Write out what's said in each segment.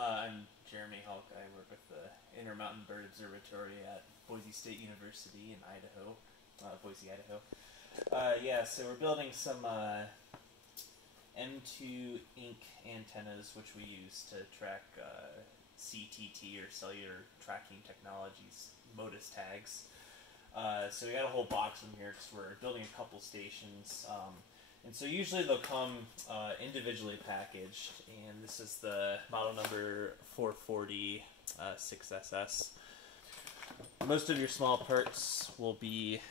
I'm Jeremy Halka. I work with the Intermountain Bird Observatory at Boise State University in Idaho, Boise, Idaho. Yeah, so we're building some M2Inc antennas, which we use to track CTT, or cellular tracking technologies, Motus tags. So we got a whole box in here because we're building a couple stations. And so usually they'll come individually packaged, and this is the model number 440 6SS. Most of your small parts will be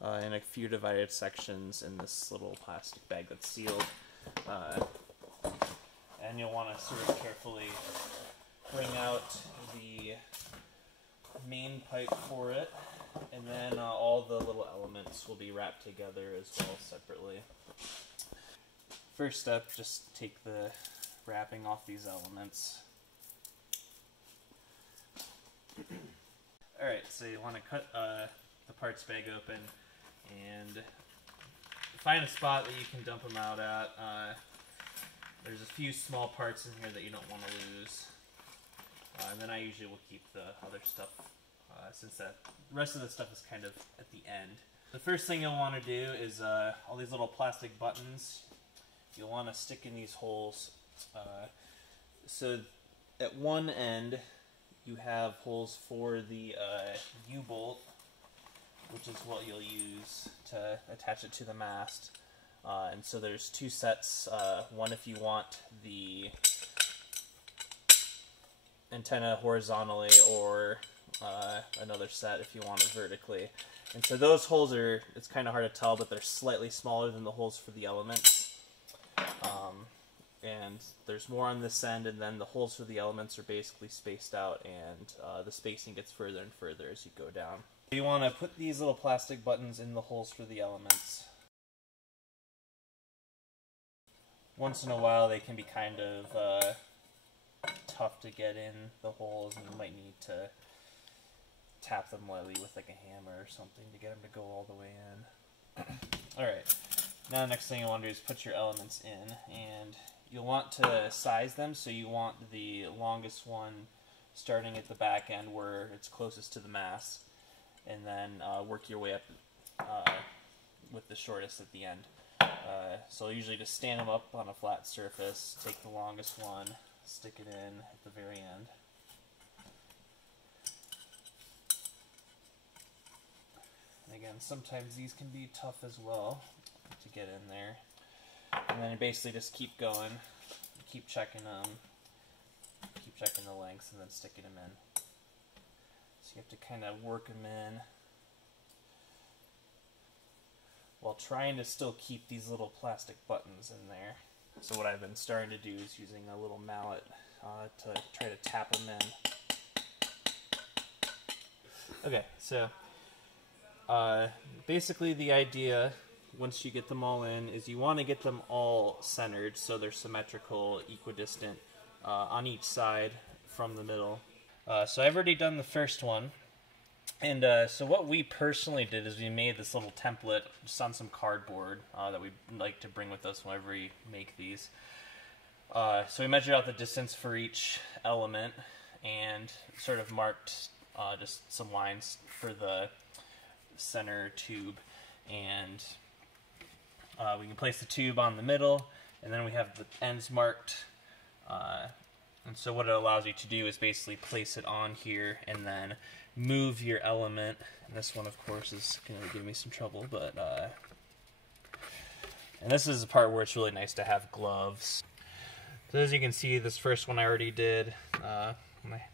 in a few divided sections in this little plastic bag that's sealed. And you'll want to sort of carefully bring out the main pipe for it, and then all the little elements will be wrapped together as well separately. First step, just take the wrapping off these elements. Alright, so you want to cut the parts bag open and find a spot that you can dump them out at. There's a few small parts in here that you don't want to lose. And then I usually will keep the other stuff since the rest of the stuff is kind of at the end. The first thing you'll want to do is all these little plastic buttons. You'll want to stick in these holes. So at one end you have holes for the U-bolt, which is what you'll use to attach it to the mast. And so there's two sets, one if you want the antenna horizontally, or another set if you want it vertically. And so those holes are, it's kind of hard to tell, but they're slightly smaller than the holes for the elements. And there's more on this end, and then the holes for the elements are basically spaced out, and the spacing gets further and further as you go down. You want to put these little plastic buttons in the holes for the elements. Once in a while they can be kind of tough to get in the holes, and you might need to tap them lightly with like a hammer or something to get them to go all the way in. Alright, now the next thing you want to do is put your elements in, and you'll want to size them, so you want the longest one starting at the back end where it's closest to the mast, and then work your way up with the shortest at the end. So usually just stand them up on a flat surface, take the longest one, stick it in at the very end. And again, sometimes these can be tough as well to get in there. And then you basically just keep going, keep checking them, keep checking the lengths, and then sticking them in. So you have to kind of work them in while trying to still keep these little plastic buttons in there. So what I've been starting to do is using a little mallet to try to tap them in. Okay, so basically the idea, once you get them all in, is you want to get them all centered so they're symmetrical, equidistant on each side from the middle. So I've already done the first one. And so what we personally did is we made this little template just on some cardboard that we like to bring with us whenever we make these. So we measured out the distance for each element and sort of marked just some lines for the center tube. And we can place the tube on the middle, and then we have the ends marked. And so what it allows you to do is basically place it on here and then move your element. And this one, of course, is going to give me some trouble, but and this is the part where it's really nice to have gloves. So as you can see, this first one I already did. When I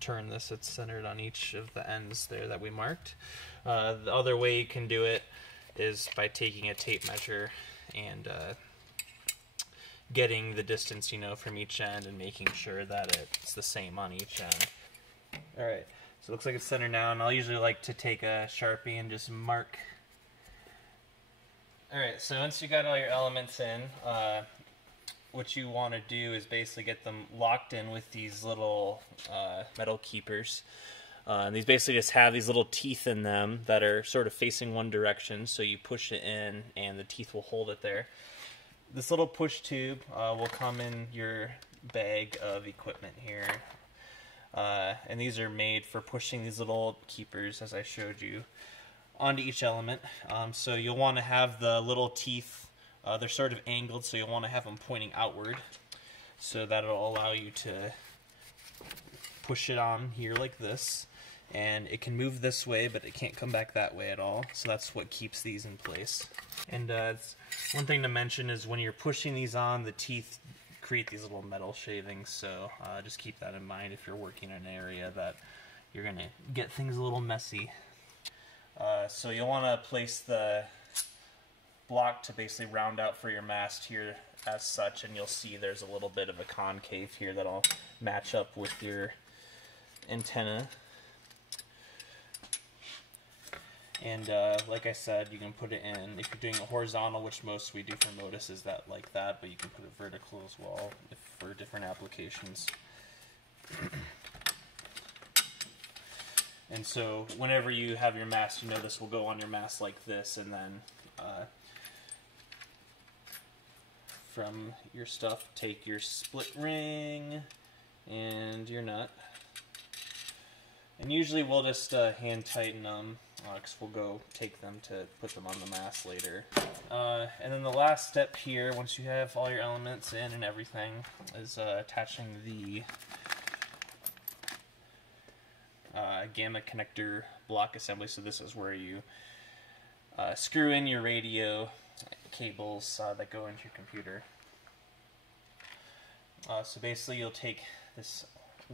turn this, it's centered on each of the ends there that we marked. The other way you can do it is by taking a tape measure and getting the distance, you know, from each end and making sure that it's the same on each end. Alright, so it looks like it's centered now, and I'll usually like to take a Sharpie and just mark. Alright, so once you got all your elements in, what you want to do is basically get them locked in with these little metal keepers. And these basically just have these little teeth in them that are sort of facing one direction, so you push it in and the teeth will hold it there. This little push tube will come in your bag of equipment here. And these are made for pushing these little keepers, as I showed you, onto each element. So you'll want to have the little teeth, they're sort of angled, so you'll want to have them pointing outward. So that'll allow you to push it on here like this. And it can move this way, but it can't come back that way at all. So that's what keeps these in place. And one thing to mention is when you're pushing these on, the teeth create these little metal shavings. So just keep that in mind if you're working in an area that you're going to get things a little messy. So you'll want to place the block to basically round out for your mast here as such. And you'll see there's a little bit of a concave here that'll match up with your antenna. And like I said, you can put it in, if you're doing a horizontal, which most we do for Motus is that like that, but you can put it vertical as well for different applications. And so whenever you have your mast, you know this will go on your mast like this, and then from your stuff, take your split ring and your nut. And usually we'll just hand tighten them, because we'll go take them to put them on the mast later. And then the last step here, once you have all your elements in and everything, is attaching the gamma connector block assembly. So this is where you screw in your radio cables that go into your computer. So basically you'll take this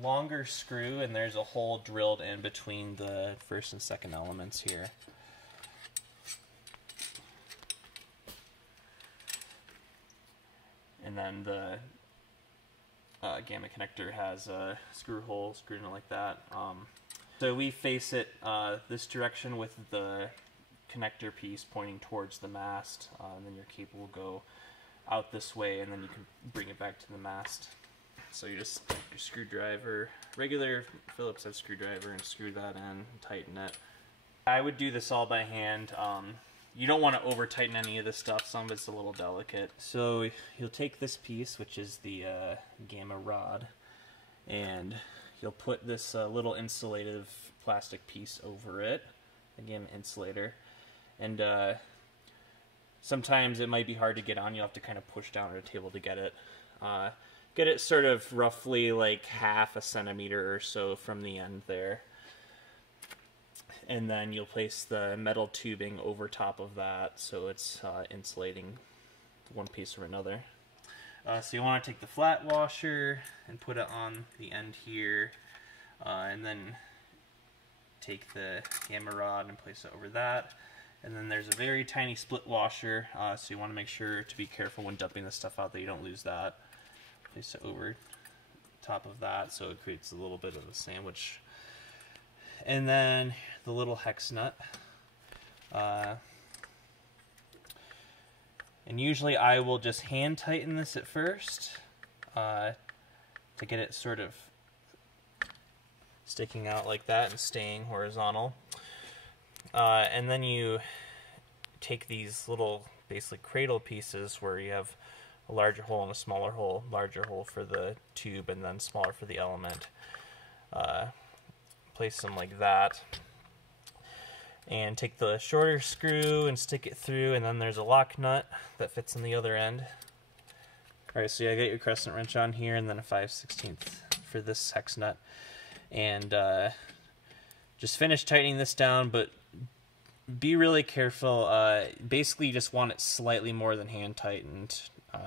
longer screw, and there's a hole drilled in between the first and second elements here. And then the gamma connector has a screw hole screwed in like that. So we face it this direction with the connector piece pointing towards the mast, and then your cable will go out this way, and then you can bring it back to the mast. So you just take your screwdriver, regular Phillips head screwdriver, and screw that in and tighten it. I would do this all by hand. You don't want to over tighten any of this stuff, some of it's a little delicate. So you'll take this piece, which is the gamma rod, and you'll put this little insulative plastic piece over it, the gamma insulator. And sometimes it might be hard to get on, you'll have to kind of push down at a table to get it. Get it sort of roughly like half a centimeter or so from the end there. And then you'll place the metal tubing over top of that so it's insulating one piece or another. So you want to take the flat washer and put it on the end here, and then take the gamma rod and place it over that. And then there's a very tiny split washer, so you want to make sure to be careful when dumping this stuff out that you don't lose that. Place it over top of that so it creates a little bit of a sandwich. And then the little hex nut. And usually I will just hand tighten this at first to get it sort of sticking out like that and staying horizontal. And then you take these little basically cradle pieces where you have a larger hole and a smaller hole, larger hole for the tube and then smaller for the element. Place them like that, and take the shorter screw and stick it through, and then there's a lock nut that fits in the other end. Alright, so you got your crescent wrench on here, and then a 5/16 for this hex nut. And just finish tightening this down, but be really careful. Basically you just want it slightly more than hand tightened.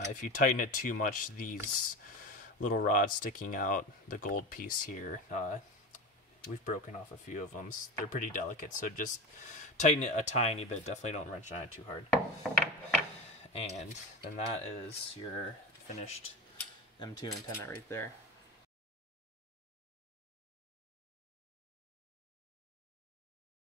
If you tighten it too much, these little rods sticking out, the gold piece here, we've broken off a few of them. They're pretty delicate, so just tighten it a tiny bit. Definitely don't wrench on it too hard. And then that is your finished M2 antenna right there.